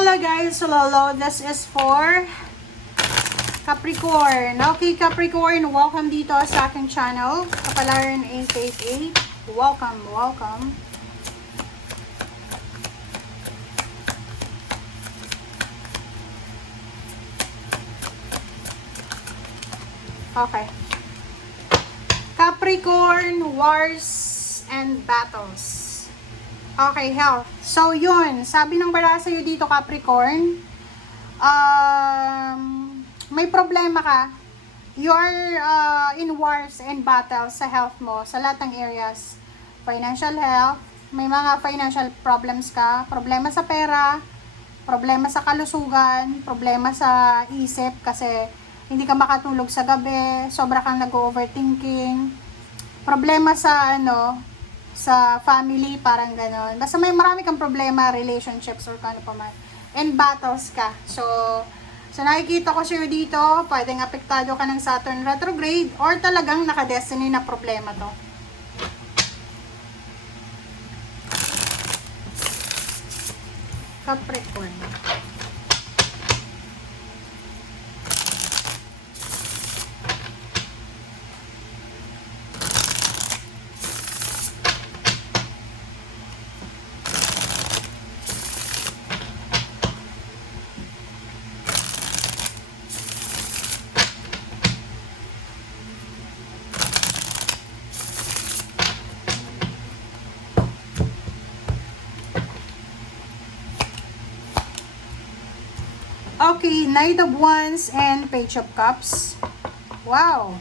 Hello guys, Lolo. This is for Capricorn. Okay, Capricorn, welcome dito sa aking channel. Kapalaran 888. Welcome, welcome. Okay. Capricorn, Wars and Battles. Okay, health. So, yun. Sabi ng bara sa'yo dito, Capricorn, may problema ka. You are in wars and battles sa health mo, sa lahat ng areas. Financial health, may mga financial problems ka, problema sa pera, problema sa kalusugan, problema sa isip kasi hindi ka makatulog sa gabi, sobra kang nag-overthinking, problema sa sa family, parang ganon. Basta may marami kang problema, relationships or ano pa man. And battles ka. So nakikita ko sa'yo dito, pwedeng apektado ka ng Saturn retrograde or talagang naka-destiny na problema to. Capricorn. Okay, Knight of Wands and Page of Cups. Wow.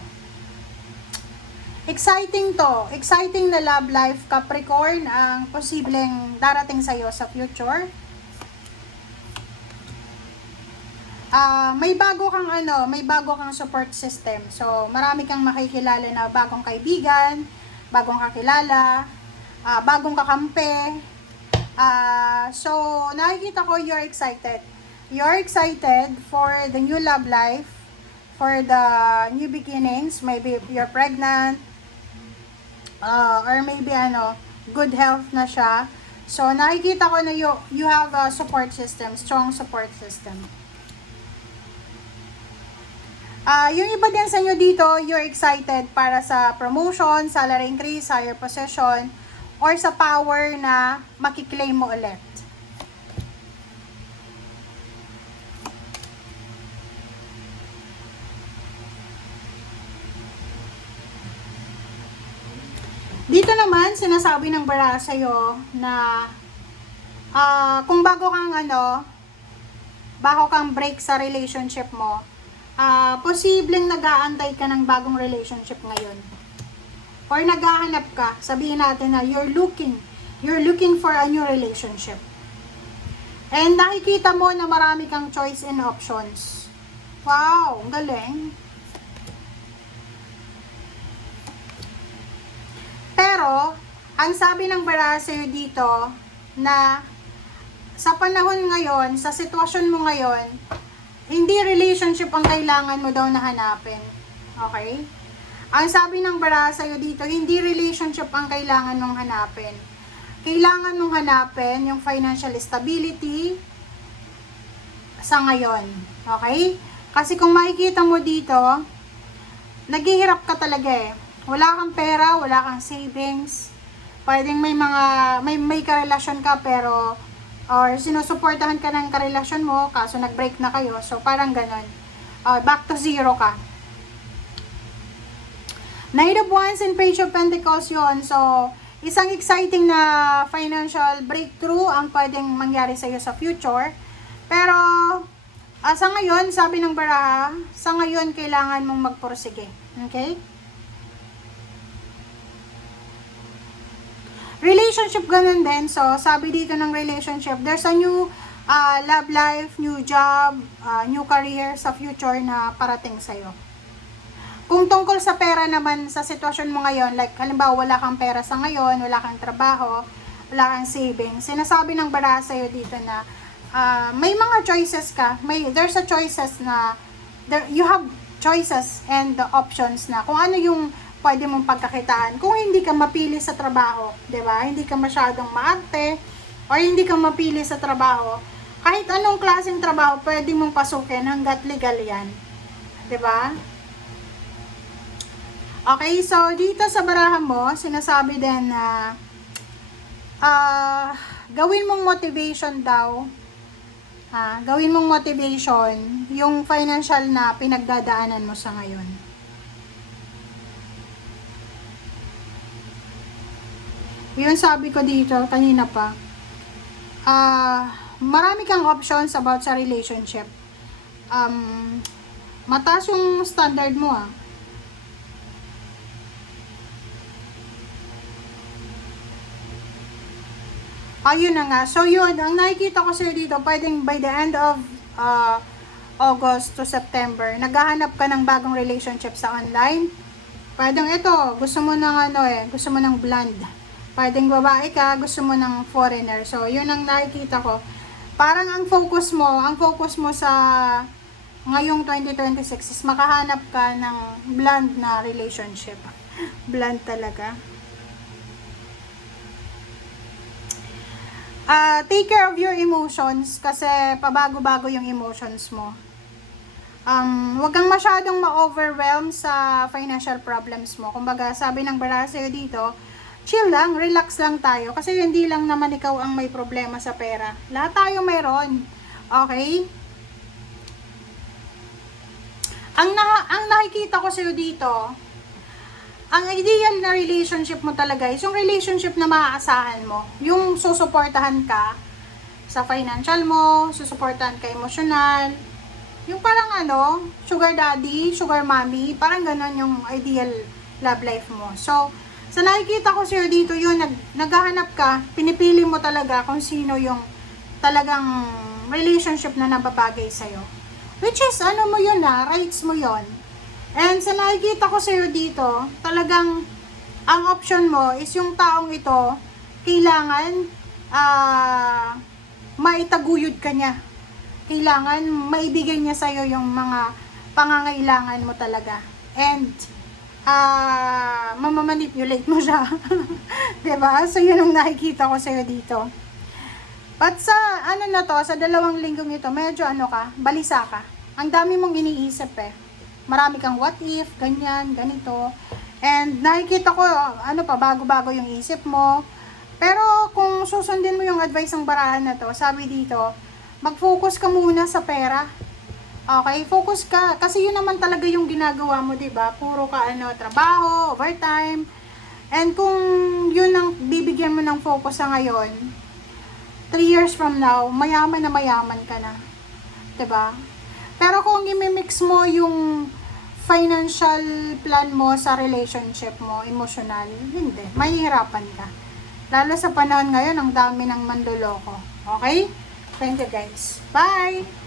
Exciting to. Exciting na love life, Capricorn, ang posibleng darating sa'yo sa future. May bago kang support system. So, marami kang makikilala na bagong kaibigan, bagong kakilala, bagong kakampi. So, nakikita ko you're excited. You're excited for the new love life, for the new beginnings. Maybe you're pregnant, or maybe good health na siya. So, nakikita ko na you have a support system, strong support system. Yung iba din sa inyo dito, you're excited para sa promotion, salary increase, higher position, or sa power na makiklaim mo ulit. Dito naman, sinasabi ng bara sa'yo na kung bago kang break sa relationship mo, posibleng nag-aantay ka ng bagong relationship ngayon. Or naghahanap ka, sabihin natin na you're looking for a new relationship. And nakikita mo na marami kang choice and options. Wow, ang galing. Pero, ang sabi ng bara sa'yo dito, na sa panahon ngayon, sa sitwasyon mo ngayon, hindi relationship ang kailangan mo daw na hanapin. Okay? Ang sabi ng bara sa'yo dito, hindi relationship ang kailangan mong hanapin. Kailangan mong hanapin yung financial stability sa ngayon. Okay? Kasi kung makikita mo dito, naghihirap ka talaga eh. Wala kang pera, wala kang savings. Pwedeng may karelasyon ka pero or sinusuportahan ka ng karelasyon mo kaso nag-break na kayo. So parang ganun. Back to zero ka. Knight of Wands and Page of Pentacles yun. So isang exciting na financial breakthrough ang pwedeng mangyari sa iyo sa future. Pero sa ngayon, sabi ng baraha, sa ngayon kailangan mong magpursige. Okay? Relationship, ganun din. So, sabi dito ng relationship, there's a new love life, new job, new career sa future na parating sa'yo. Kung tungkol sa pera naman, sa sitwasyon mo ngayon, like, halimbawa, wala kang pera sa ngayon, wala kang trabaho, wala kang savings, sinasabi ng bara sa'yo dito na may mga choices ka, there's a choices na, you have choices and the options na kung ano yung pwede mong pagkakitaan. Kung hindi ka mapili sa trabaho, 'di ba? Hindi ka masyadong maarte or hindi ka mapili sa trabaho, Kahit anong klaseng trabaho, pwede mong pasukin hanggat legal yan. 'Di ba? Okay, so dito sa barahan mo, sinasabi din na gawin mong motivation daw. Gawin mong motivation yung financial na pinagdadaanan mo sa ngayon. Yun sabi ko dito kanina pa. Marami kang options about sa relationship. Mataas yung standard mo Ayun na nga. So yun, ang nakikita ko sa'yo dito, pwedeng by the end of August to September, naghahanap ka ng bagong relationship sa online. Pwedeng ito, gusto mo ng gusto mo ng blonde. Pwedeng babae ka, gusto mo ng foreigner. So yun ang nakikita ko. Parang ang focus mo sa ngayong 2026 is makahanap ka ng blonde na relationship. Blonde talaga. Take care of your emotions kasi pabago-bago yung emotions mo. Huwag kang masyadong ma-overwhelm sa financial problems mo. Kumbaga, sabi ng baraha dito, chill lang, relax lang tayo. Kasi hindi lang naman ikaw ang may problema sa pera. Lahat tayo mayroon. Okay? Ang nakikita ko sa'yo dito, ang ideal na relationship mo talaga is yung relationship na maaasahan mo. Yung susuportahan ka sa financial mo, susuportahan ka emotional. Yung parang sugar daddy, sugar mommy, parang ganon yung ideal love life mo. So, sa nakikita ko sa'yo dito, yun, naghahanap ka, pinipili mo talaga kung sino yung talagang relationship na nababagay sa'yo. Which is, mo yun rights mo yun. And sa nakikita ko sa'yo dito, talagang ang option mo is yung taong ito, kailangan maitaguyod ka niya. Kailangan maibigay niya sa'yo yung mga pangangailangan mo talaga. And mamamanipulate mo siya. Diba? So yun ang nakikita ko sa'yo dito. But sa sa 2 linggong ito, medyo balisa ka. Ang dami mong iniisip Marami kang what if, ganyan, ganito. And nakikita ko, bago-bago yung isip mo. Pero kung susundin mo yung advice ng barahan na to, sabi dito, mag-focus ka muna sa pera. Okay, focus ka. Kasi yun naman talaga yung ginagawa mo, diba? Puro ka, trabaho, overtime. And kung yun ang bibigyan mo ng focus sa ngayon, 3 years from now, mayaman na mayaman ka na. Diba? Pero kung i-mix mo yung financial plan mo sa relationship mo, emotional, hindi. Mahihirapan ka. Lalo sa panahon ngayon, ang dami ng manloloko. Okay? Thank you guys. Bye!